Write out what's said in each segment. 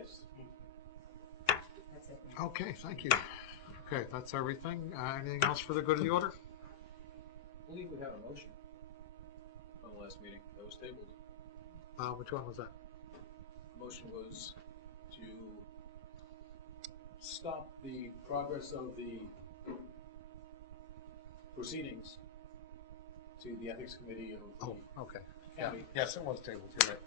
Yes. That's it. Okay, thank you. Okay, that's everything. Anything else for the good of the order? I believe we had a motion on the last meeting that was tabled. Which one was that? The motion was to stop the progress of the proceedings to the ethics committee of the Oh, okay. county. Yes, it was tabled. You're right.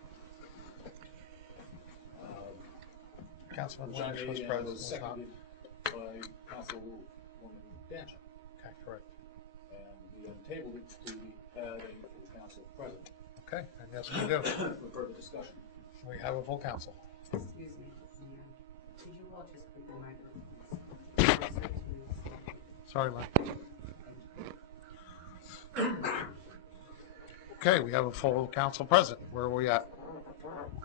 Councilman Which I Lynch was made and present. was seconded by Councilwoman Danchuk. Okay, correct. And we have tabled it to be had a full council present Okay, and yes, we do. for further discussion. We have a full council. Excuse me, Mayor. Could you all just click the microphone? Sorry, Lynn. Okay, we have a full council present. Where are we at?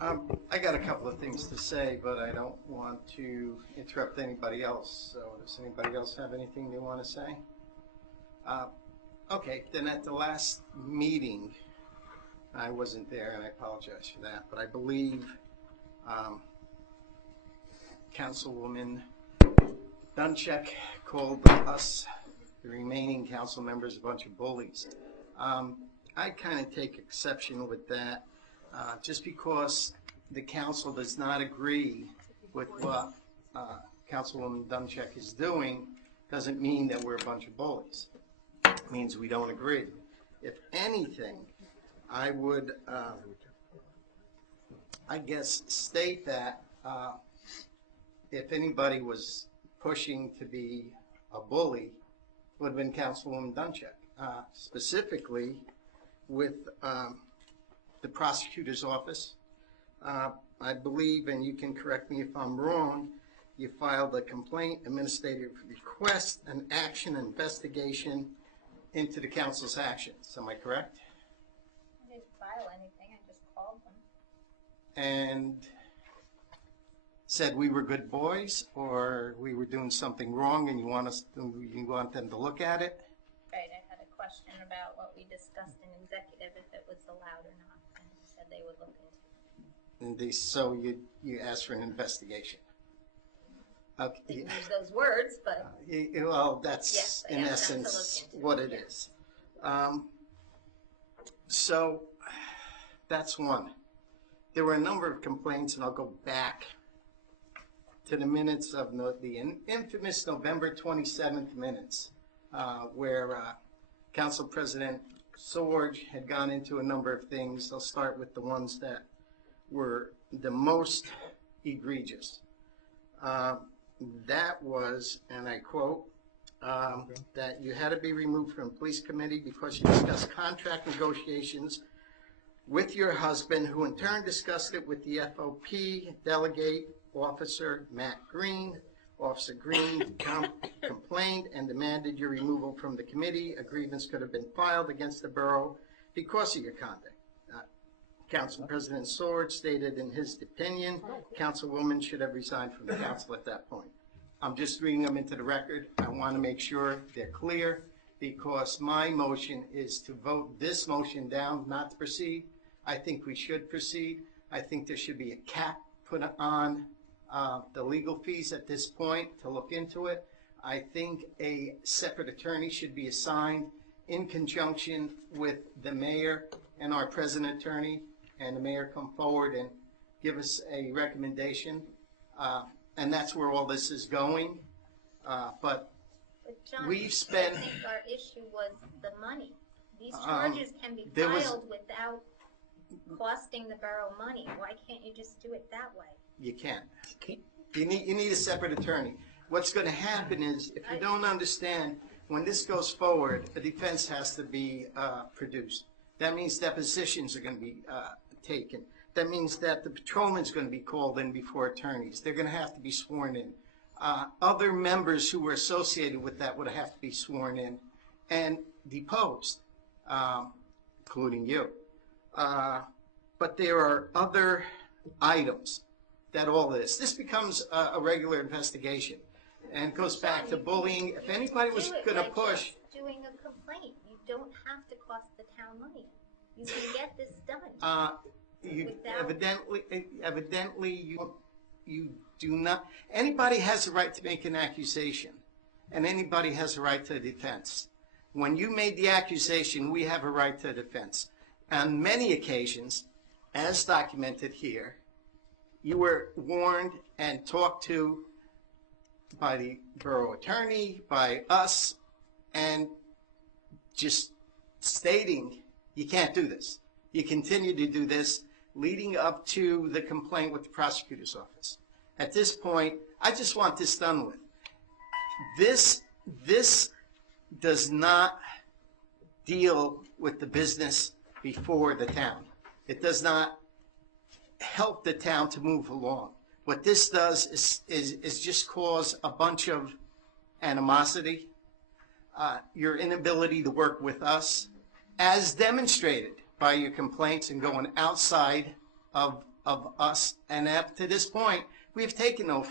I got a couple of things to say, but I don't want to interrupt anybody else. So does anybody else have anything they want to say? Okay, then at the last meeting, I wasn't there and I apologize for that, but I believe Councilwoman Danchuk called us, the remaining council members, a bunch of bullies. I kind of take exception with that. Just because the council does not agree with what Councilwoman Danchuk is doing doesn't mean that we're a bunch of bullies. It means we don't agree. If anything, I would, I guess, state that if anybody was pushing to be a bully, it would have been Councilwoman Danchuk, specifically with the prosecutor's office. I believe, and you can correct me if I'm wrong, you filed a complaint, administrative request, an action investigation into the council's actions. Am I correct? I didn't file anything, I just called them. And said we were good boys, or we were doing something wrong, and you want them to look at it? Right, I had a question about what we discussed in executive, if it was allowed or not, and he said they would look into it. And so you asked for an investigation. Okay. Didn't use those words, but Well, that's Yes, I in asked them to essence look into what it, it yeah. is. So that's one. There were a number of complaints, and I'll go back to the minutes of the infamous November 27th minutes, where Council President Sorge had gone into a number of things. I'll start with the ones that were the most egregious. That was, and I quote, that you had to be removed from the police committee because you discussed contract negotiations with your husband, who in turn discussed it with the FOP delegate, Officer Matt Green. Officer Green complained and demanded your removal from the committee. A grievance could have been filed against the borough because of your conduct. Council President Sword stated in his opinion, Councilwoman should have resigned from the council at that point. I'm just reading them into the record. I want to make sure they're clear, because my motion is to vote this motion down, not to proceed. I think we should proceed. I think there should be a cap put on the legal fees at this point to look into it. I think a separate attorney should be assigned in conjunction with the mayor and our president attorney, and the mayor come forward and give us a recommendation. And that's where all this is going. But John, we've spent- I think our issue was the money. These charges can be there was- filed without costing the borough money. Why can't you just do it that way? You can't. You need a separate attorney. What's going to happen is, if you don't understand, when this goes forward, a defense has to be produced. That means depositions are going to be taken. That means that the patrolman's going to be called in before attorneys. They're going to have to be sworn in. Other members who were associated with that would have to be sworn in and deposed, including you. But there are other items that all this becomes a regular investigation, and goes back to bullying. If anybody was Do it going to by push, just doing a complaint. You don't have to cost the town money. You can get this done. you Without- evidently you do not, anybody has a right to make an accusation, and anybody has a right to a defense. When you made the accusation, we have a right to defense. On many occasions, as documented here, you were warned and talked to by the borough attorney, by us, and just stating, you can't do this. You continue to do this, leading up to the complaint with the prosecutor's office. At this point, I just want this done with. This does not deal with the business before the town. It does not help the town to move along. What this does is just cause a bunch of animosity, your inability to work with us, as demonstrated by your complaints and going outside of us. And up to this point, we've taken no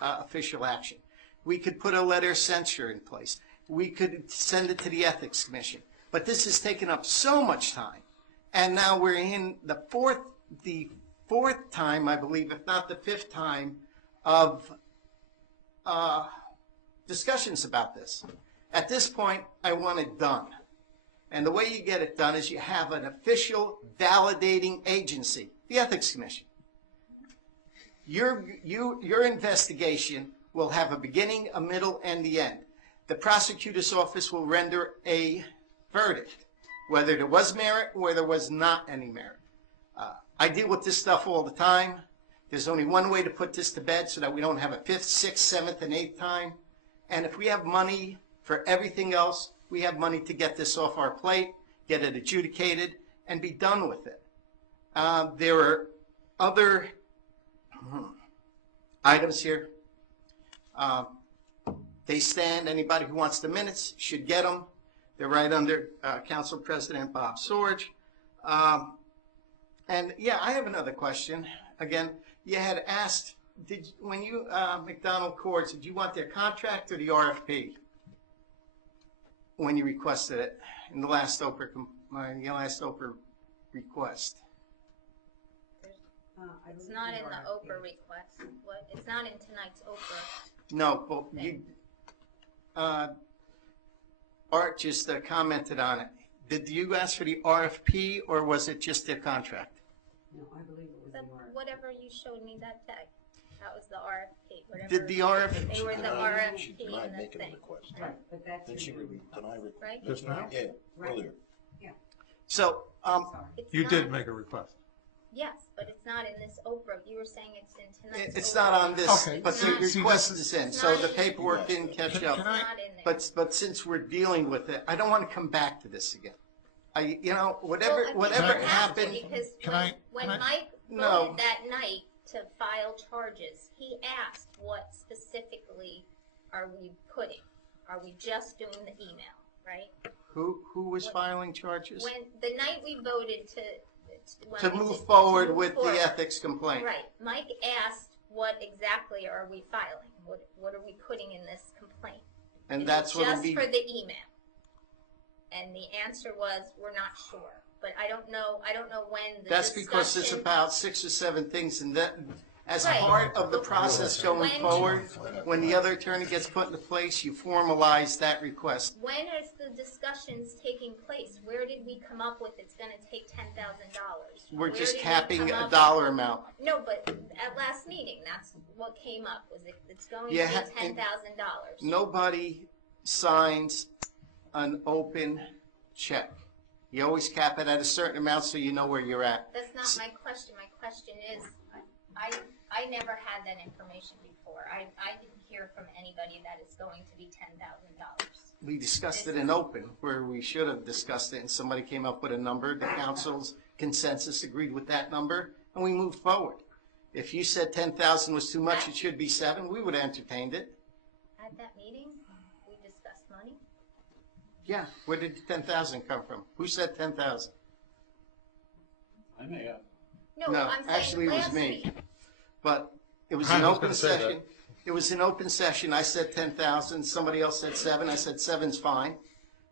official action. We could put a letter of censure in place. We could send it to the Ethics Commission. But this has taken up so much time. And now we're in the fourth time, I believe, if not the fifth time, of discussions about this. At this point, I want it done. And the way you get it done is you have an official validating agency, the Ethics Commission. Your investigation will have a beginning, a middle, and the end. The prosecutor's office will render a verdict, whether there was merit or there was not any merit. I deal with this stuff all the time. There's only one way to put this to bed so that we don't have a fifth, sixth, seventh, and eighth time. And if we have money for everything else, we have money to get this off our plate, get it adjudicated, and be done with it. There are other items here. They stand. Anybody who wants the minutes should get them. They're right under Council President Bob Sorge. And yeah, I have another question. Again, you had asked, when you, McDonald Courts, did you want their contract or the RFP when you requested it in the last Oprah request? It's not in the Oprah request. What? It's not in tonight's Oprah. No, but you, Art just commented on it. Did you ask for the RFP or was it just their contract? No, I believe it was the RFP. Whatever you showed me that day, that was the RFP. Whatever Did the RFP? They were the RFP She denied and the making a thing. request. Right, but that's. Did she in the deny request. request? Right? Just now? Yeah, Right. earlier. So, Sorry. It's You not- did make a request. Yes, but it's not in this Oprah. You were saying it's in tonight's it's Oprah. not on this, Okay. but It's the not- request is in, so the paperwork Yes. didn't catch Can up. It's I- not in there. But since we're dealing with it, I don't want to come back to this again. Whatever Well, I mean, whatever you have to, happened, Because Can when I- Mike No. voted that night to file charges, he asked what specifically are we putting? Are we just doing the email, right? who was filing charges? When, the night we voted when To we move did- forward to move with forward. the ethics complaint. Right, Mike asked what exactly are we filing? What are we putting in this complaint? And Is that's it what will just be, for the email? And the answer was, we're not sure. But I don't know when the that's because there's discussion- about 6 or 7 things, and that, as Right. part of the process going When- forward, when the other attorney gets put into place, you formalize that request. When is the discussions taking place? Where did we come up with it's gonna take $10,000? We're Where just did we capping come a up- dollar amount. No, but at last meeting, that's what came up, was it's going Yeah, to be and- $10,000. Nobody signs an open check. You always cap it at a certain amount so you know where you're at. That's not my question. My question is, I never had that information before. I didn't hear from anybody that it's going to be $10,000. We discussed it in open, where we should have discussed it, and somebody came up with a number, the council's consensus agreed with that number, and we moved forward. If you said 10,000 was too much, it should be 7, we would have entertained it. At that meeting, we discussed money. Yeah, where did the 10,000 come from? Who said 10,000? I may have. No, No, I'm saying actually it was last me. meeting. But it was I an was open gonna say that. session. It was an open session. I said 10,000. Somebody else said 7. I said 7's fine.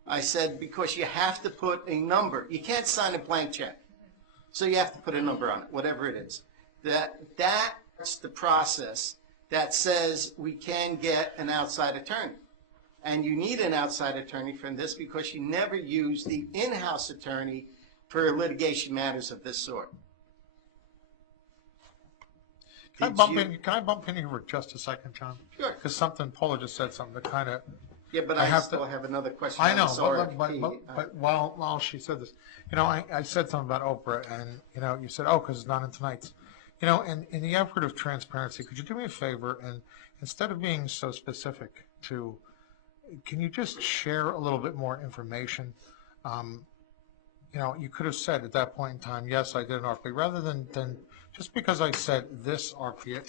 I said because you have to put a number. You can't sign a blank check. So you have to put a number on it, whatever it is. That It's the process that says we can get an outside attorney. And you need an outside attorney from this because you never use the in-house attorney for litigation matters of this sort. Can I bump in here for just a second, John? Sure. Because Paula just said something that kind of, Yeah, but I I have still to- have another question. I on know, this but RFP. while she said this, I said something about Oprah, and, you said, oh, because it's not in tonight's. And in the effort of transparency, could you do me a favor, and instead of being so specific can you just share a little bit more information? You could have said at that point in time, yes, I did an RFP, rather than just because I said this RFP,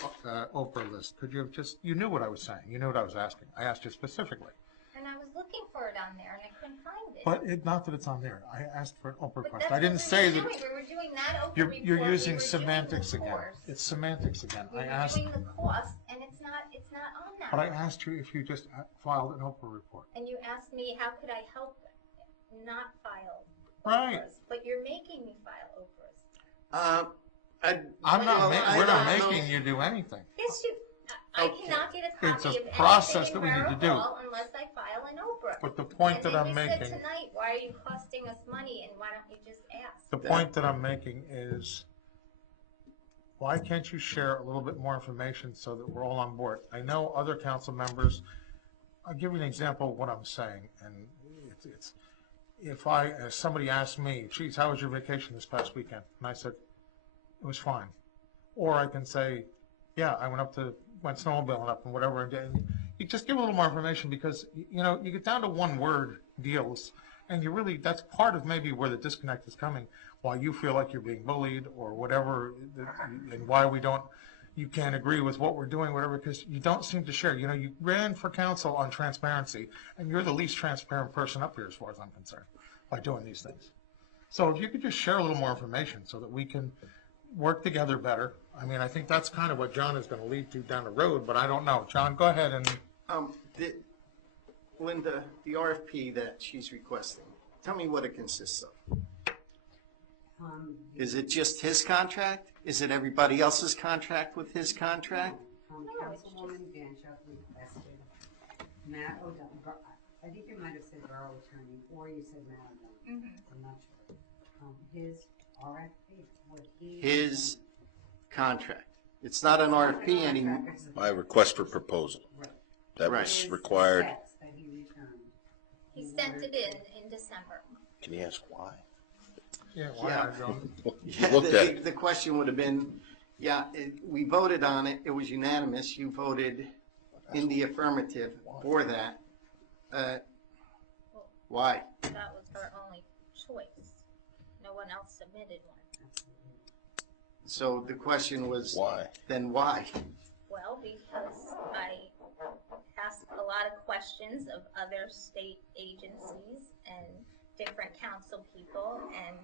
Oprah list, could you have you knew what I was saying, you knew what I was asking. I asked you specifically. And I was looking for it on there and I couldn't find it. But not that it's on there. I asked for an Oprah But request. that's I didn't what say we that. were doing. We were doing that Oprah You're report. using We were doing semantics the again. course. It's semantics again. We I were asked, doing the cost and it's not on that. but I asked you if you just filed an Oprah report. And you asked me, how could I help not file Right. Oprah's? But you're making me file Oprah's. I'm not. I We're not don't know. making you do anything. Yes, I Okay. cannot get a It's copy a of process anything that in we need to Borough do. Hall unless I file an Oprah. But the point And that then I'm you making, said tonight, why are you costing us money and why don't you just ask? the point that I'm making is, why can't you share a little bit more information so that we're all on board? I know other council members. I'll give you an example of what I'm saying, and it's if somebody asked me, geez, how was your vacation this past weekend? And I said, it was fine. Or I can say, yeah, I went snowmobiling up and whatever, and you just give a little more information because, you get down to one word deals, and that's part of maybe where the disconnect is coming, why you feel like you're being bullied or whatever, and why you can't agree with what we're doing, whatever, because you don't seem to share. You ran for council on transparency, and you're the least transparent person up here as far as I'm concerned by doing these things. So if you could just share a little more information so that we can work together better. I mean, I think that's kind of what John is going to lead to down the road, but I don't know. John, go ahead and. Linda, the RFP that she's requesting, tell me what it consists of. Is it just his contract? Is it everybody else's contract with his contract? Councilwoman Danchuk requested Matt O'Donnell, I think you might have said borough attorney, or you said Matt O'Donnell, I'm not sure. His RFP, what he. His contract. It's not an RFP anymore. My request for proposal. Right. That Right. was His required. specs that he returned. He sent it in December. Can you ask why? Yeah, why Yeah. not, John? You looked at it. The question would have been, we voted on it, it was unanimous, you voted in the affirmative for that. Why? That was her only choice. No one else submitted one. So the question was, Why? then why? Well, because I asked a lot of questions of other state agencies and different council people, and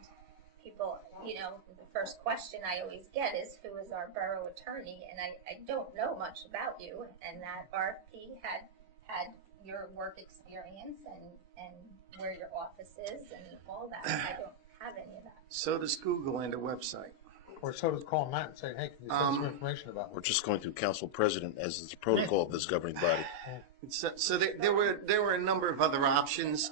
people, the first question I always get is, who is our borough attorney? And I don't know much about you, and that RFP had your work experience and where your office is and all that. I don't have any of that. So does Google and a website. Or so does call Matt and say, hey, can you send some information about We're just going through council president as is the protocol of this governing body. So there were a number of other options,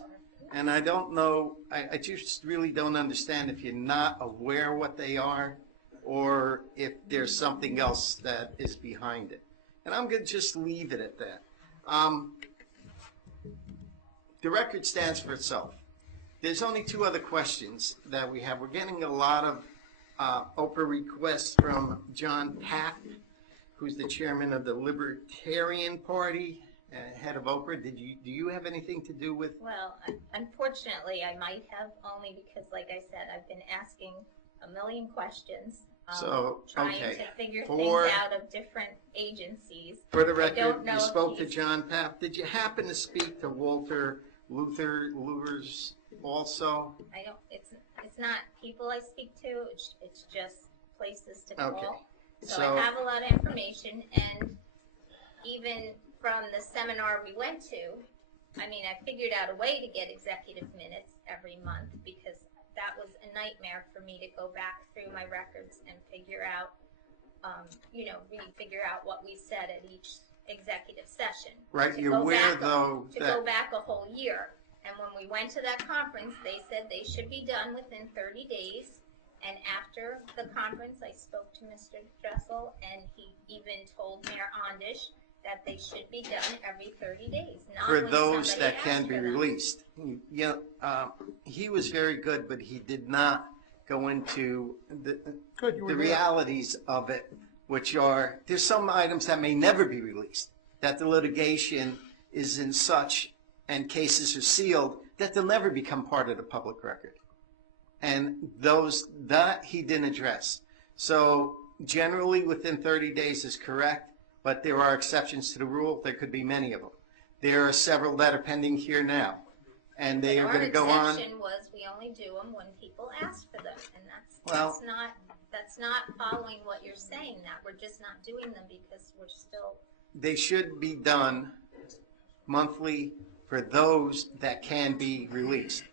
and I don't know, I just really don't understand if you're not aware what they are, or if there's something else that is behind it. And I'm gonna just leave it at that. The record stands for itself. There's only two other questions that we have. We're getting a lot of Oprah requests from John Papp, who's the chairman of the Libertarian Party, head of Oprah. Do you have anything to do with? Well, unfortunately, I might have, only because, like I said, I've been asking a million questions, trying okay. to figure For- things out of different agencies. For the I record, don't know you if spoke to he's- John Papp. Did you happen to speak to Walter Luthers also? I don't. It's not people I speak to. It's just places to call. Okay. So So- I have a lot of information, and even from the seminar we went to, I mean, I figured out a way to get executive minutes every month, because that was a nightmare for me to go back through my records and figure out refigure out what we said at each executive session. Right, To you're go aware back though To that, go back a whole year. And when we went to that conference, they said they should be done within 30 days. And after the conference, I spoke to Mr. Dressel, and he even told Mayor Ondish that they should be done every 30 days, not for when those somebody that can asks be for them. released. He was very good, but he did not go into Good, you were the there. realities of it, which are, there's some items that may never be released, that the litigation is in such, and cases are sealed, that they'll never become part of the public record. And those, that he didn't address. So generally, within 30 days is correct, but there are exceptions to the rule. There could be many of them. There are several that are pending here now, and they are going to go Our on. exception was we only do them when people ask for them, and Well- that's not following what you're saying, that we're just not doing them because we're still, They should be done monthly for those that can be released.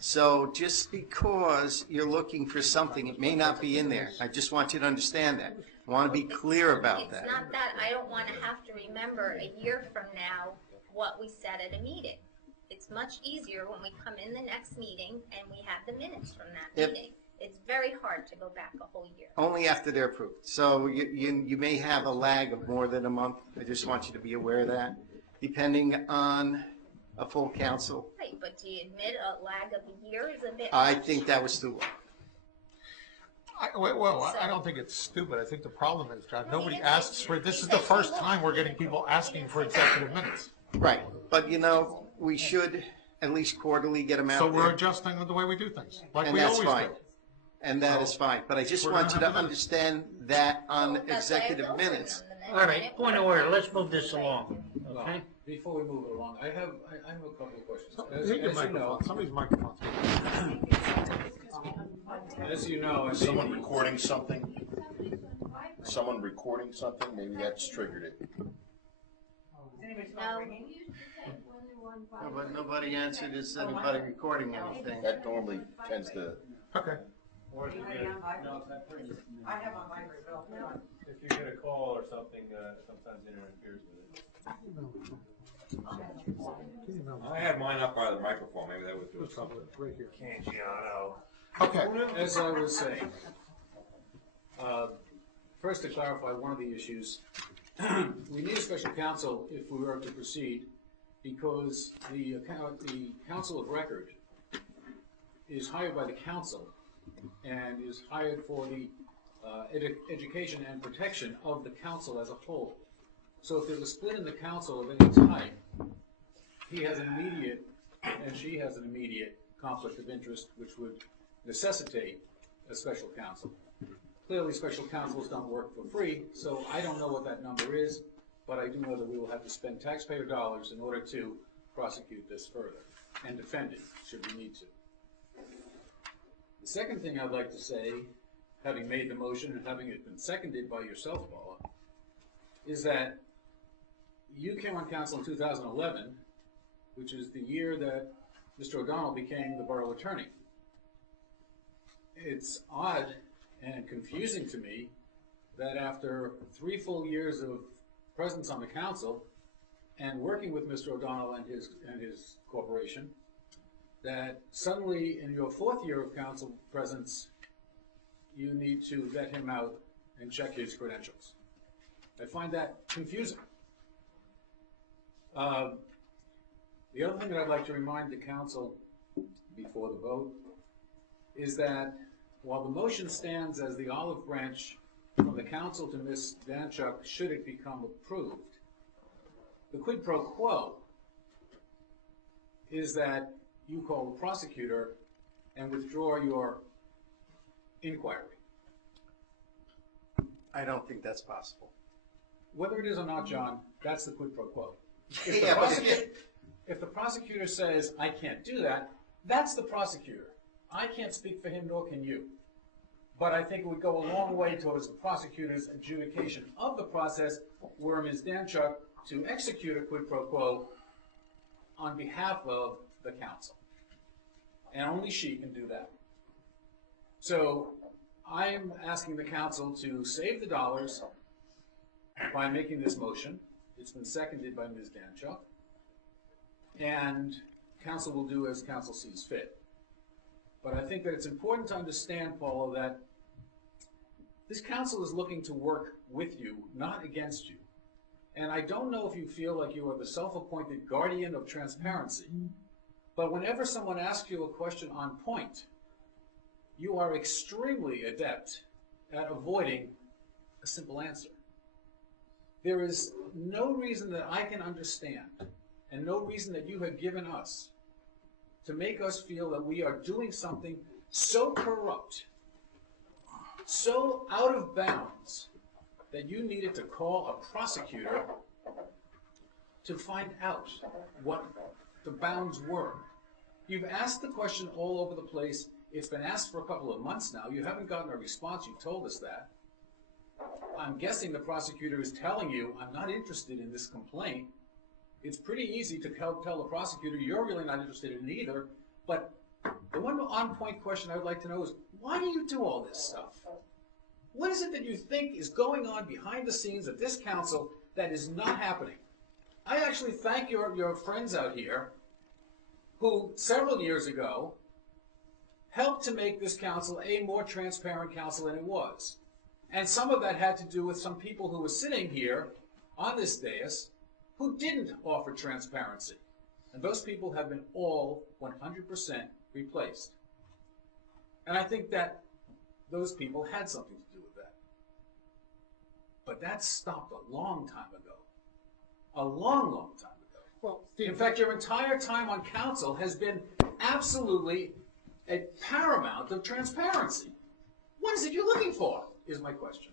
So just because you're looking for something, it may not be in there. I just want you to understand that. I want to be clear about that. It's not that, I don't wanna have to remember a year from now what we said at a meeting. It's much easier when we come in the next meeting and we have the minutes from that If- meeting. It's very hard to go back a whole year. Only after they're approved. So you may have a lag of more than a month. I just want you to be aware of that, depending on a full council. Right, but do you admit a lag of a year is a bit I much? think that was too long. I don't think it's stupid. I think the problem is, John, nobody asks for, this is the first time we're getting people asking for executive minutes. Right, but we should at least quarterly get them So out we're there, adjusting the way we do things, like and we that's always fine. do. And that is fine, but I just We're want gonna you to have the minutes. understand that on Well, that's why I executive opened minutes. them the minute All when right, it point of was. order, let's move this along, okay? Before we move it along, I have a couple of questions. Hit your As you know, microphone, somebody's microphone's. as you know, and Someone recording something, maybe that's triggered it. No, No, but nobody answered, is anybody recording anything? That normally tends to, Okay. Or if you get a, I have on mine myself. if you get a call or something, sometimes it interferes with it. I had mine up by the microphone, maybe that was doing something. Right here. Cangiano. Okay, as I was saying, first to clarify one of the issues, we need a special counsel if we were to proceed, because the counsel of record is hired by the council and is hired for the education and protection of the council as a whole. So if there's a split in the council of any type, he has an immediate, and she has an immediate conflict of interest, which would necessitate a special counsel. Clearly, special counsels don't work for free, so I don't know what that number is, but I do know that we will have to spend taxpayer dollars in order to prosecute this further and defend it, should we need to. The second thing I'd like to say, having made the motion and having it been seconded by yourself, Paula, is that you came on council in 2011, which is the year that Mr. O'Donnell became the borough attorney. It's odd and confusing to me that after 3 full years of presence on the council and working with Mr. O'Donnell and his corporation, that suddenly in your 4th year of council presence, you need to vet him out and check his credentials. I find that confusing. The other thing that I'd like to remind the council before the vote is that while the motion stands as the olive branch from the council to Ms. Danchuk, should it become approved, the quid pro quo is that you call the prosecutor and withdraw your inquiry. I don't think that's possible. Whether it is or not, John, that's the quid pro quo. If the Yeah, but prosecutor- If the prosecutor says, I can't do that, that's the prosecutor. I can't speak for him, nor can you. But I think it would go a long way towards the prosecutor's adjudication of the process were Ms. Danchuk to execute a quid pro quo on behalf of the council. And only she can do that. So I'm asking the council to save the dollars by making this motion. It's been seconded by Ms. Danchuk. And council will do as council sees fit. But I think that it's important to understand, Paula, that this council is looking to work with you, not against you. And I don't know if you feel like you are the self-appointed guardian of transparency, but whenever someone asks you a question on point, you are extremely adept at avoiding a simple answer. There is no reason that I can understand, and no reason that you have given us, to make us feel that we are doing something so corrupt, so out of bounds, that you needed to call a prosecutor to find out what the bounds were. You've asked the question all over the place. It's been asked for a couple of months now. You haven't gotten a response. You've told us that. I'm guessing the prosecutor is telling you, I'm not interested in this complaint. It's pretty easy to tell the prosecutor you're really not interested in it either. But the one on-point question I would like to know is, why do you do all this stuff? What is it that you think is going on behind the scenes at this council that is not happening? I actually thank your friends out here who, several years ago, helped to make this council a more transparent council than it was. And some of that had to do with some people who were sitting here on this dais who didn't offer transparency. And those people have been all 100% replaced. And I think that those people had something to do with that. But that stopped a long time ago. A long, long time ago. Well, In fact, your entire time on council has been absolutely a paramount of transparency. What is it you're looking for, is my question.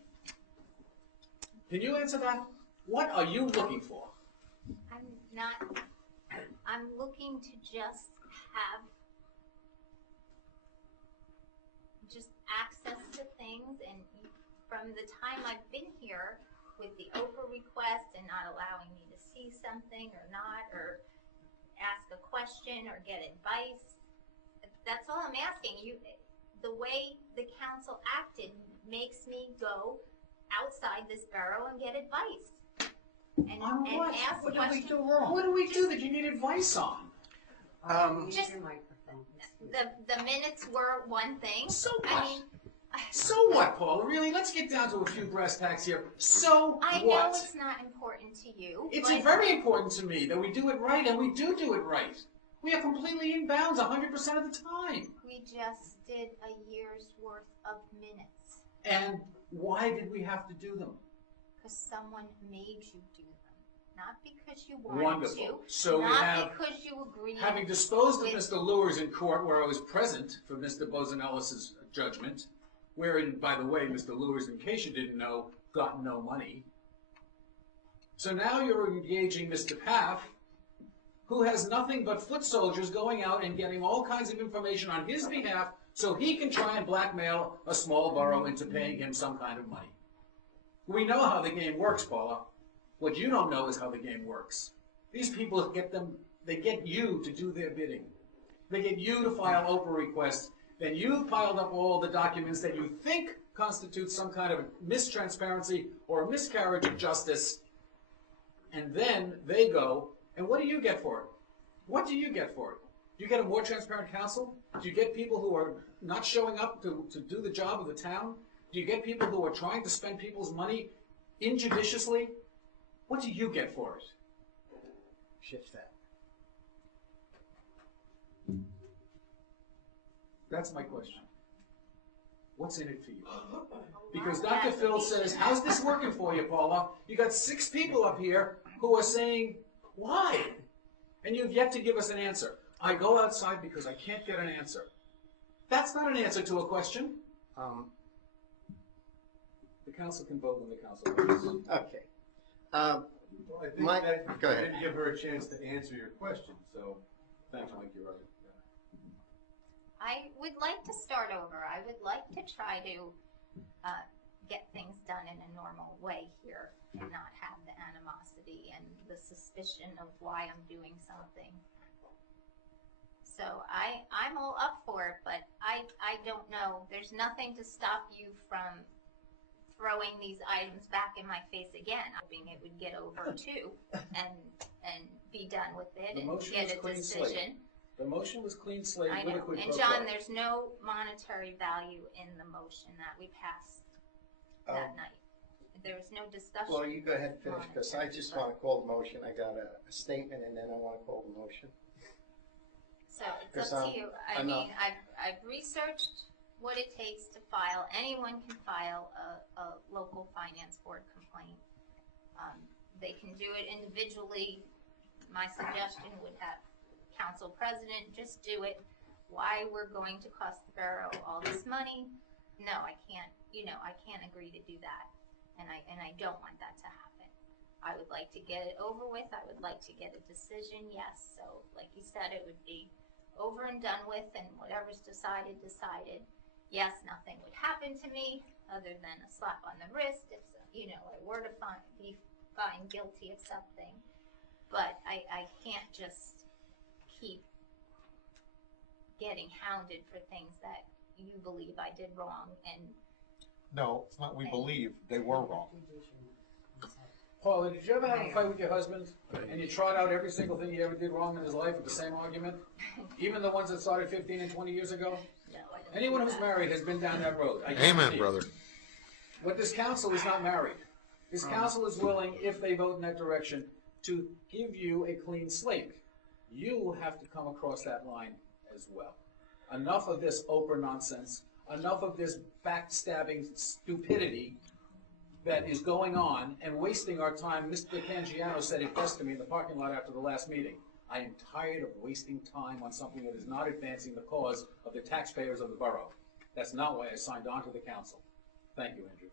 Can you answer that? What are you looking for? I'm looking to just have access to things, and from the time I've been here with the Oprah request and not allowing me to see something or not, or ask a question or get advice, that's all I'm asking. The way the council acted makes me go outside this borough and get advice. And ask What did we questions. do wrong? What do we do that you need advice on? Use Just- your microphone. The minutes were one thing. So I what? mean, So what, Paula? Really? Let's get down to a few brass tacks here. So I know what? it's not important to you. It's but very important to me that we do it right, and we do it right. We are completely in bounds 100% of the time. we just did a year's worth of minutes And why did we have to do them? because someone made you do them, not because you wanted Wonderful. to, So we not have, because you agreed. having disposed of with- Mr. Lewis in court where I was present for Mr. Bozanellis' judgment, wherein, by the way, Mr. Lewis, in case you didn't know, got no money. So now you're engaging Mr. Paff, who has nothing but foot soldiers going out and getting all kinds of information on his behalf so he can try and blackmail a small borough into paying him some kind of money. We know how the game works, Paula. What you don't know is how the game works. These people they get you to do their bidding. They get you to file Oprah requests. Then you've piled up all the documents that you think constitute some kind of mistransparency or a miscarriage of justice. And then they go, and what do you get for it? What do you get for it? Do you get a more transparent council? Do you get people who are not showing up to do the job of the town? Do you get people who are trying to spend people's money injudiciously? What do you get for it? Shift that. That's my question. What's in it for you? Because Dr. Phil says, how's this working for you, Paula? You got 6 people up here who are saying, why? And you've yet to give us an answer. I go outside because I can't get an answer. That's not an answer to a question. The council can vote when the council votes. Okay. Well, I think Mike, that go ahead. didn't give her a chance to answer your question, so thanks, Mike, you're right. I would like to start over. I would like to try to get things done in a normal way here and not have the animosity and the suspicion of why I'm doing something. So I'm all up for it, but I don't know. There's nothing to stop you from throwing these items back in my face again. Hoping it would get over too and be done with it The and motion get was a clean slate. decision. The motion was clean slate I with a know. quid And pro John, quo. there's no monetary value in the motion that we passed that night. There was no discussion. Well, you go ahead and finish, because I just want to call the motion. I got a statement, and then I want to call the motion. So it's 'Cause up to you. I I'm mean, I've researched what it takes to file. Anyone can file a local finance board complaint. They can do it individually. My suggestion would have council president just do it. Why we're going to cost the borough all this money? No, I can't. I can't agree to do that, and I don't want that to happen. I would like to get it over with. I would like to get a decision. Yes. So, like you said, it would be over and done with, and whatever's decided. Yes, nothing would happen to me other than a slap on the wrist if I were to be found guilty of something. But I can't just keep getting hounded for things that you believe I did wrong. And No, it's not we believe, they were wrong. Paula, did you ever have a fight with your husband and you trot out every single thing you ever did wrong in his life with the same argument? Even the ones that started 15 and 20 years ago? no, I don't Anyone do who's that. married has been down that road. I Amen, guarantee. brother. But this council is not married. This council is willing, if they vote in that direction, to give you a clean slate. You will have to come across that line as well. Enough of this Oprah nonsense, enough of this backstabbing stupidity that is going on and wasting our time. Mr. Cangiano said it best to me in the parking lot after the last meeting. I am tired of wasting time on something that is not advancing the cause of the taxpayers of the borough. That's not why I signed on to the council. Thank you, Andrew.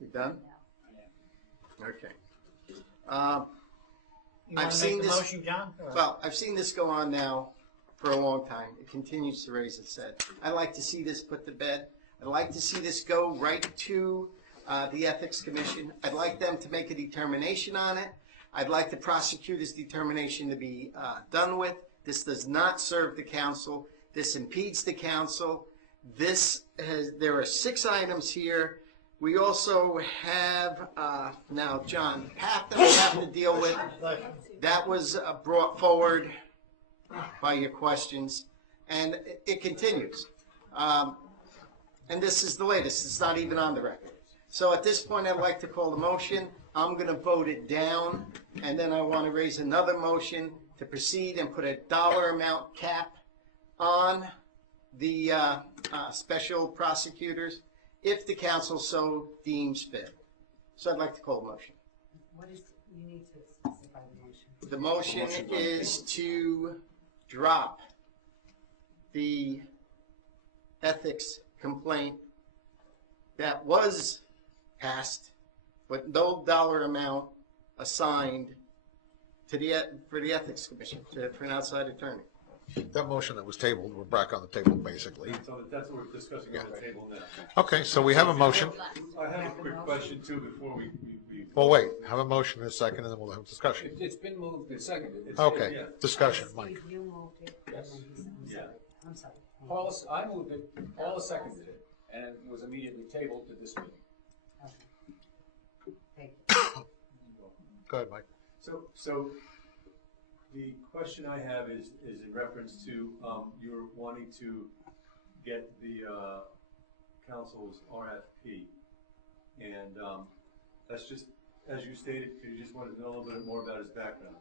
You done? I am. Okay. You I've wanna seen make the this- motion, John? Or- Well, I've seen this go on now for a long time. It continues to raise its head. I'd like to see this put to bed. I'd like to see this go right to the Ethics Commission. I'd like them to make a determination on it. I'd like the prosecutor's determination to be done with. This does not serve the council. This impedes the council. There are 6 items here. We also have, now, John, the path that we have to deal with, that was brought forward by your questions, and it continues. And this is the latest. It's not even on the record. So at this point, I'd like to call the motion. I'm going to vote it down, and then I want to raise another motion to proceed and put a dollar amount cap on the special prosecutors if the council so deems fit. So I'd like to call the motion. You need to specify the motion. The motion is to drop the ethics complaint that was passed, but no dollar amount assigned to for the Ethics Commission, for an outside attorney. That motion that was tabled, we're back on the table, basically. So that's what we're discussing on the table now. Okay, so we have a motion. I have a quick question too before we. Well, wait, have a motion in a second, and then we'll have a discussion. It's been moved and seconded. Okay, Yeah. discussion, Mike. Steve, you moved it, and Yes. then Yeah. I'm sorry. Paula, I moved it, Paula seconded it, and it was immediately tabled to this meeting. Okay. Thank you. Go ahead, Mike. So the question I have is in reference to, you're wanting to get the, council's RFP. And, that's just, as you stated, you just wanted to know a little bit more about his background.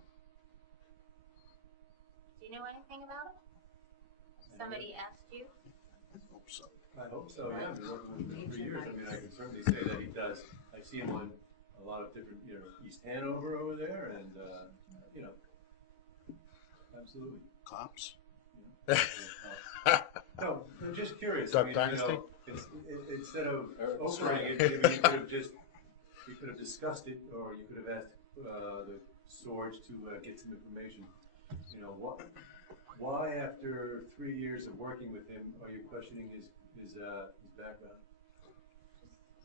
Do you know anything about it? Somebody asked you? Hope so. I hope so, yeah, I've been working with him for years. I mean, I can certainly say that he does. I see him on a lot of different, East Hanover over there, and, absolutely. Cops? No, I'm just curious. Duck I mean, Dynasty? Instead of offering it, maybe you could have discussed it, or you could have asked the Sorge to get some information. Why after 3 years of working with him are you questioning his background?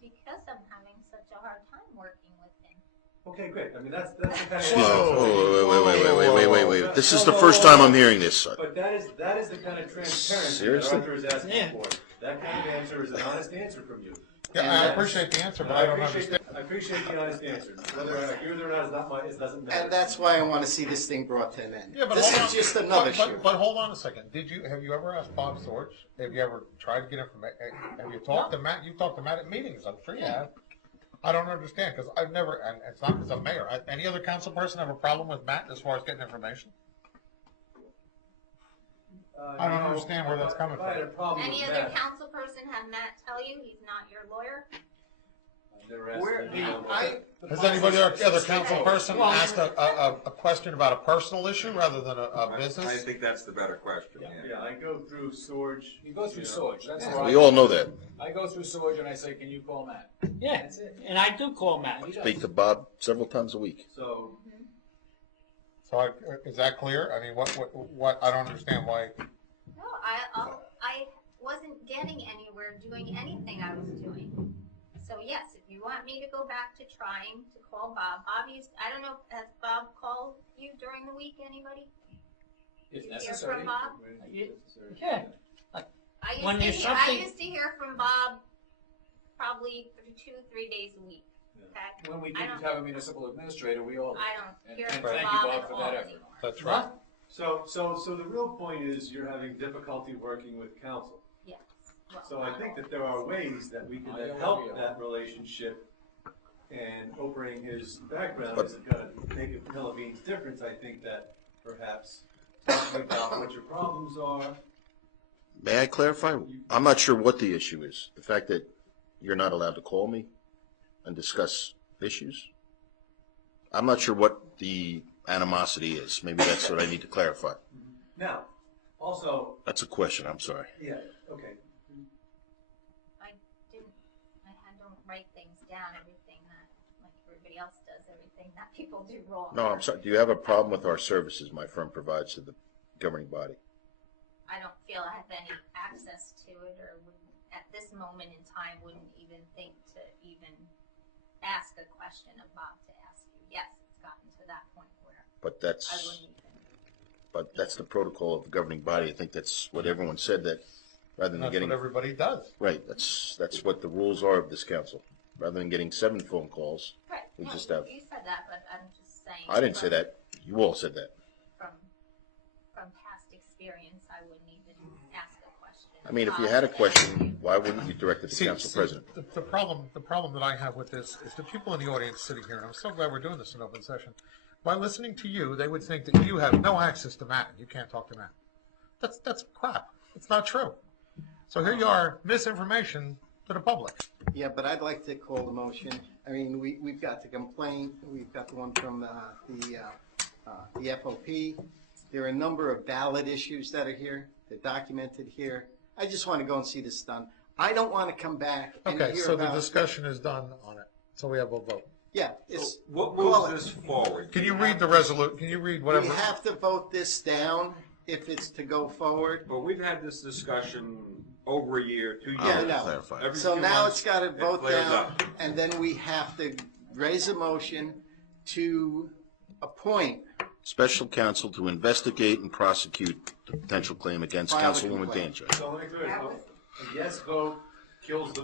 Because I'm having such a hard time working with him. Okay, great. I mean, that's the kind of. Wait. This is the first time I'm hearing this. But that is the kind of transparency Seriously? that Arthur is asking Yeah. for. That kind of answer is an honest answer from you. Yeah, I appreciate the answer, but I don't understand. I appreciate the honest answer. Whether I agree with it or not is not my, it doesn't matter. And that's why I want to see this thing brought to an end. Yeah, but This hold is on. just another But- issue. But hold on a second. Have you ever asked Bob Sorge? Have you ever tried to get information? Have you talked to Matt? You've talked to Matt at meetings, I'm sure you have. I don't understand, because I've never, and it's not as a mayor, any other council person have a problem with Matt as far as getting information? I don't understand where that's coming If I had a from. problem Any with other that, council person have Matt tell you he's not your lawyer? I've never asked Where, anyone. Has anybody, other council person asked a question about a personal issue rather than a I business? think that's the better question, yeah. Yeah, I go through Sorge. You go through know. Sword, that's Yeah. where We all know that. I go through Sword and I say, can you call Matt? Yeah, That's it. and I do call Matt. He does. Speak to Bob several times a week. So, So is that clear? I mean, what, I don't understand why. No, I wasn't getting anywhere doing anything I was doing. So yes, if you want me to go back to trying to call Bob, I don't know, has Bob called you during the week, anybody? If Did you hear necessary. from Bob? Yeah. When I there's used something- to hear from Bob probably 2-3 days a week, okay? When we I didn't don't- have a municipal administrator, we all did. I don't And- hear and from thank you, Bob Bob, at for all that effort. anymore. That's right. so the real point is you're having difficulty working with council. Yes. Well, So I not think all. that there are ways that we can I then know help we are. that relationship. And opening his background But- isn't gonna make a pill of beans difference. I think that perhaps talking about what your problems are. May I clarify? I'm not sure what the issue is. The fact that you're not allowed to call me and discuss issues? I'm not sure what the animosity is. Maybe that's what I need to clarify. Now, also, That's a question, I'm sorry. yeah, okay. I don't write things down, everything that, like everybody else does, everything that people do wrong. No, I'm sorry. Do you have a problem with our services my firm provides to the governing body? I don't feel I have any access to it, or would, at this moment in time, wouldn't even think to even ask a question of Bob to ask you. Yes, it's gotten to that point where But I wouldn't even. that's the protocol of the governing body. I think that's what everyone said, that rather than That's getting, what everybody does. right, that's what the rules are of this council. Rather than getting 7 phone calls, Right, We no, just have- you said that, but I'm just saying. I didn't say from- that. You all said that. From past experience, I wouldn't even ask a question. I mean, if you Bob had a to question, why wouldn't you direct it to See, council president? The problem that I have with this is the people in the audience sitting here, and I'm so glad we're doing this in open session. By listening to you, they would think that you have no access to Matt. You can't talk to Matt. That's crap. It's not true. So here you are, misinformation to the public. Yeah, but I'd like to call the motion. I mean, we've got the complaint, we've got the one from the FOP. There are a number of ballot issues that are here, they're documented here. I just want to go and see this done. I don't want to come back and Okay, hear so the about. discussion is done on it. So we have a vote. Yeah, it's, What call moves it. this forward? Can you read the resolution? Can you read whatever? We have to vote this down if it's to go forward. But we've had this discussion over a year, 2 years. Yeah, I I'll know. clarify. Every So few now months, it's got to it vote flares down, up. and then we have to raise a motion to appoint. Special counsel to investigate and prosecute the potential claim against File a Councilwoman complaint. Danchuk. So let me clear this. A yes vote kills the,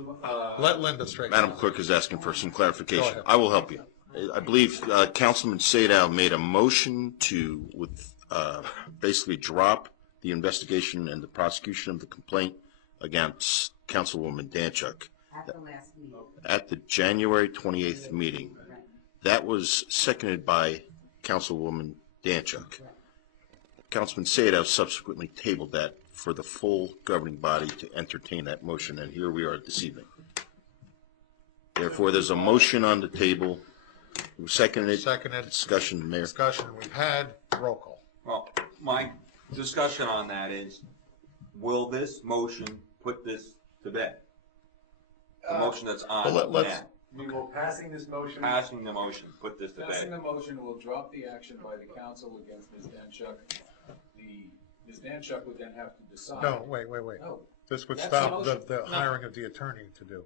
Let Linda straighten. Madam out. Clerk is asking for some Go clarification. ahead. I will help you. I believe Councilman Sadow made a motion to, basically drop the investigation and the prosecution of the complaint against Councilwoman Danchuk At the last meeting. at the January 28th meeting. Right. That was seconded by Councilwoman Danchuk. Councilman Sadow subsequently tabled that for the full governing body to entertain that motion, and here we are this evening. Therefore, there's a motion on the table. Who seconded it? Seconded. Discussion, Mayor. Discussion we've had, roll call. Well, my discussion on that is, will this motion put this to bed? The motion that's on Well, let's- now, we will passing this motion. passing the motion, put this to Passing the bed. motion will drop the action by the council against Ms. Danchuk. Ms. Danchuk would then have to decide. No, wait. No. This would That's stop the the hiring of the attorney to do.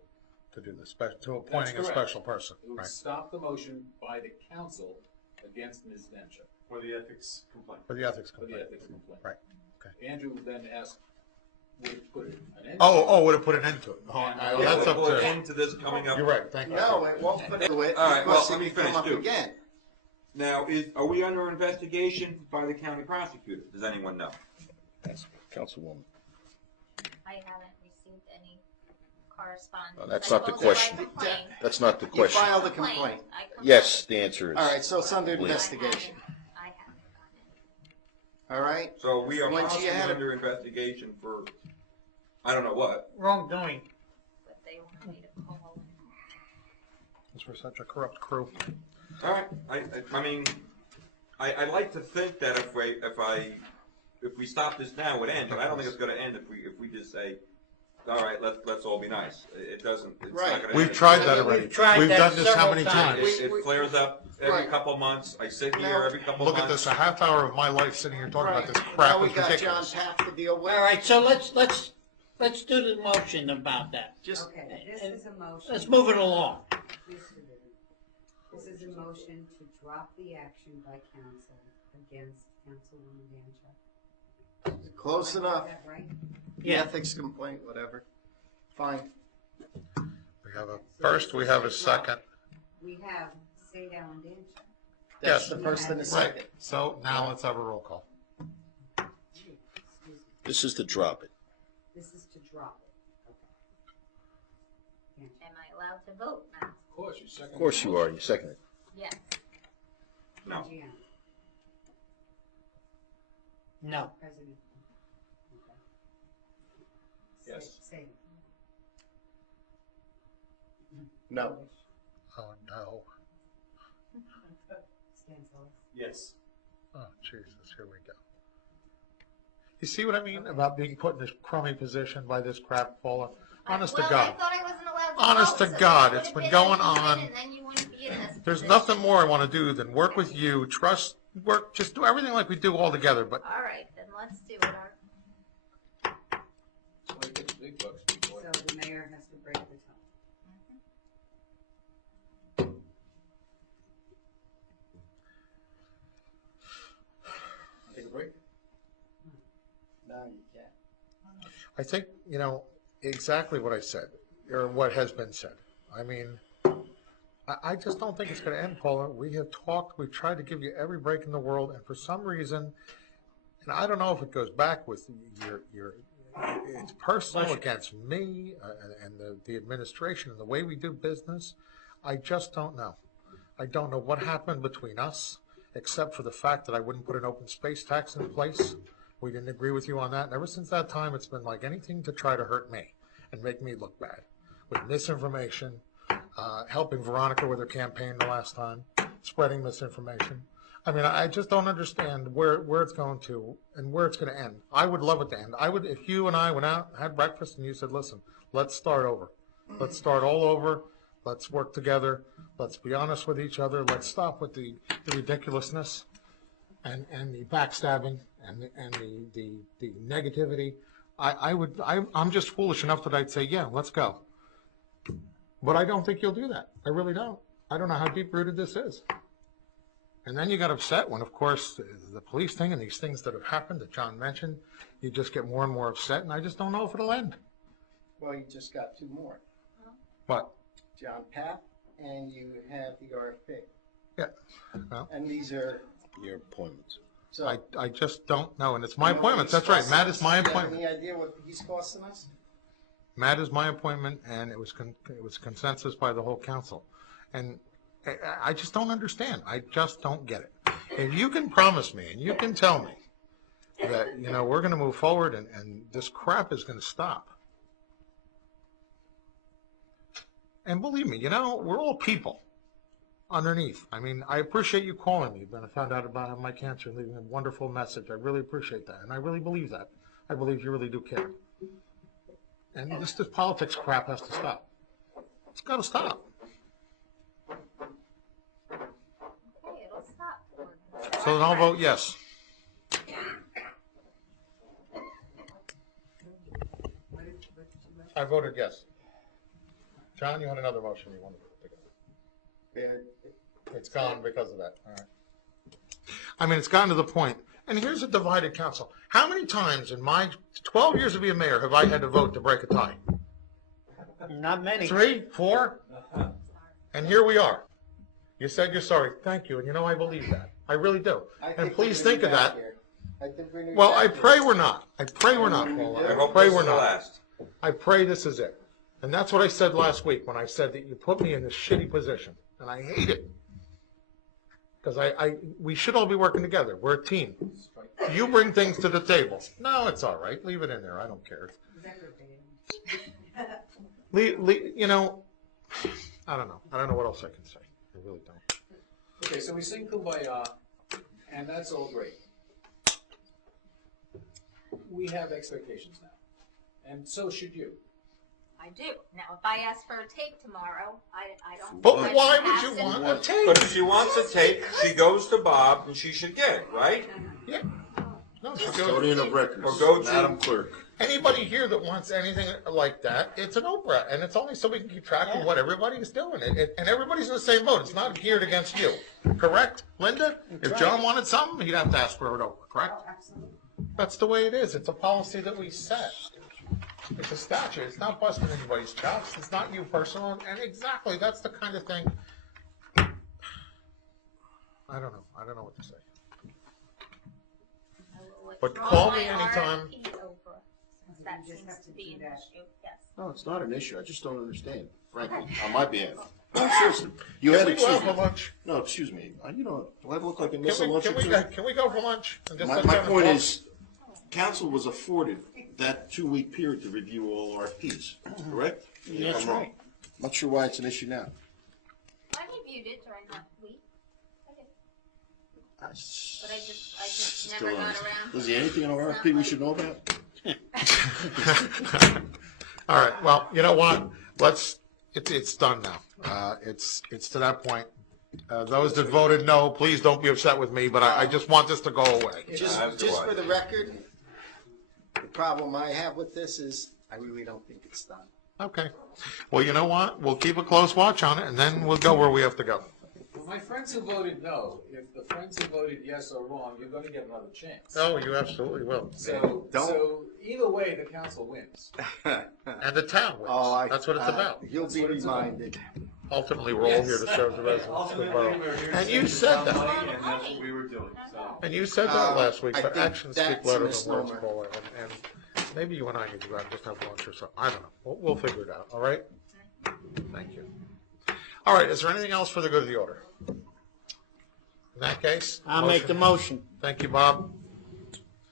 to do this, to appointing a correct. special person, It would right, stop the motion by the council against Ms. Danchuk For the ethics complaint. for the ethics for the complaint. ethics complaint. Right. Andrew then asked, would it put an end? Oh, would it put an end to it? Oh, Yeah, that's We'll up put an to, end to this coming up. you're right, thank you. No, it won't put it to it All right, well, because let it me can come finish, up too. again. Now, are we under investigation by the county prosecutor? Does anyone know? That's Councilwoman. I haven't received any correspondence. No, that's I not the told you I question. complained. That's not the You question. filed a complaint. I complained. Yes, the answer is. All right, so it's under Please. investigation. I haven't gotten it. All right? So we are When she possibly had a- under investigation for, I don't know what. Wrongdoing. But they want me to call. Because we're such a corrupt crew. All right, I mean, I'd like to think that if we stop this now, it would end, but I don't think it's gonna end if we just say, all right, let's all be nice. It doesn't, it's not Right. gonna. We've end. tried that We've already. tried We've that done this how several many times. times? It flares up every Right. couple months. I sit here Now, every couple Look months. at this, a half hour of my life sitting here talking about this Right. crap Now we is got John ridiculous. Papp to deal with. All right, so let's do the motion about that. Just, Okay, this is a motion. Let's move it along. Mr. Vivian, this is a motion to drop the action by council against Councilwoman Danchuk. close Did I enough. get that right? The ethics complaint, whatever. Fine. We have a first, we have a second. We have Sadow and Danchuk. That's Yes. the first and the Right, second. so now let's have a roll call. Excuse me. This is to drop it. This is to drop it. Okay. Am I allowed to vote now? Of course, you second. Of course you are, you second it. Yes. No. Gianna, No. President. Okay. Yes. Sadow. No. Oh, no. Stanzas. Yes. Oh, Jesus, here we go. You see what I mean about being put in this crummy position by this crap faller? Honest to Well, God. I thought I wasn't allowed to Honest vote, to so God, this it's would've been going an easement, on. And then you wouldn't be in this There's position. nothing more I want to do than work with you, work, just do everything like we do all together, but All right, then let's do it. Somebody gets big bucks, big boy. So the mayor has to break the tie. Take a break? No, you can't. I think, exactly what I said, or what has been said. I mean, I just don't think it's going to end, Paula. We have talked, we've tried to give you every break in the world, and for some reason, and I don't know if it goes back with it's personal against me and the administration and the way we do business. I just don't know. I don't know what happened between us, except for the fact that I wouldn't put an open space tax in place. We didn't agree with you on that. And ever since that time, it's been like anything to try to hurt me and make me look bad. With misinformation, helping Veronica with her campaign the last time, spreading misinformation. I mean, I just don't understand where it's going to and where it's going to end. I would love it to end. I would, if you and I went out, had breakfast, and you said, listen, let's start over. Let's start all over. Let's work together. Let's be honest with each other. Let's stop with the ridiculousness and the backstabbing and the negativity. I'm just foolish enough that I'd say, yeah, let's go. But I don't think you'll do that. I really don't. I don't know how deep-rooted this is. And then you got upset when, of course, the police thing and these things that have happened that John mentioned, you just get more and more upset, and I just don't know if it'll end. Well, you just got two more. What? John Papp, and you have the RFP. Yeah. Well, And these are, Your appointments. so. I just don't know, and it's my You know what appointment. he's That's right. costing Matt us? is my Do you have appointment. any idea what he's costing us? Matt is my appointment, and it was consensus by the whole council. And I just don't understand. I just don't get it. If you can promise me, and you can tell me that, we're going to move forward and this crap is going to stop. And believe me, we're all people underneath. I mean, I appreciate you calling me when I found out about my cancer and leaving a wonderful message. I really appreciate that, and I really believe that. I believe you really do care. And this politics crap has to stop. It's got to stop. Okay, it'll stop. So then I'll vote yes. What did you vote? I voted yes. John, you had another motion you wanted to put together. It's gone because of that, all right. I mean, it's gotten to the point, and here's a divided council. How many times in my 12 years of being mayor have I had to vote to break a tie? Not many. 3, 4? And here we are. You said you're sorry. Thank you. And you know, I believe that. I really do. And please think of that. Well, I pray we're not. I pray we're not, Paul. I I hope pray this we're is the not. last. I pray this is it. And that's what I said last week when I said that you put me in this shitty position. And I hate it. Because we should all be working together. We're a team. You bring things to the table. No, it's all right. Leave it in there. I don't care. You know, I don't know. I don't know what else I can say. I really don't. Okay, so we sing Kumbaya, and that's all great. We have expectations now, and so should you. I do. Now, if I ask for a take tomorrow, I don't. But I why should would have you to- want a tape? But if she wants a tape, she goes to Bob and she should get it, right? Yeah. No, she goes, Custodian of records, Or go to- Madam Clerk. anybody here that wants anything like that, it's an Oprah, and it's only so we can keep track of what everybody is doing. And everybody's in the same boat. It's not geared against you. Correct, Linda? If John wanted something, he'd have to ask for it over, correct? Oh, absolutely. That's the way it is. It's a policy that we set. It's a statute. It's not busting anybody's chops. It's not you personal. And exactly, that's the kind of thing. I don't know. I don't know what to say. I will But withdraw call me my anytime. RFP over, since that You just seems have to to be do an that. issue, yes. No, it's not an issue. I just don't understand, frankly, on my behalf. No, seriously. You had, Can we go excuse out for me. lunch? No, excuse me. You know, do I look like a miss a lunch or two? Can we go for lunch? And just My let Kevin point talk? is, council was afforded that 2-week period to review all RFPs, correct? That's I'm wrong. right. Not sure why it's an issue now. I reviewed it during that week, I did, I but I just still never don't got understand. around. Is there anything in our RFP we should know about? All right, well, you know what? It's done now. It's to that point. Those that voted no, please don't be upset with me, but I just want this to go away. Just for the record, the problem I have with this is I really don't think it's done. Okay. Well, you know what? We'll keep a close watch on it, and then we'll go where we have to go. For my friends who voted no, if the friends who voted yes are wrong, you're gonna get another chance. Oh, you absolutely will. So either way, the council wins. And the town wins. That's what it's about. You'll be reminded. Ultimately, we're all here to serve the residents of the Ultimately, borough. we're here And to you save said town that. money, and that's what we were doing, so. And you said that last week, I but think actions speak that's a louder than words, misnomer. Paula. And maybe you and I need to go out and just have lunch or something. I don't know. We'll figure it out, all right? Thank you. All right, is there anything else for the good of the order? In that case? I'll make the motion. Thank you, Bob.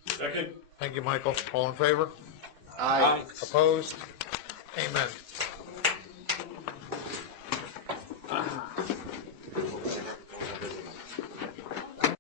Second? Thank you, Michael. All in favor? Aye. Opposed? Amen.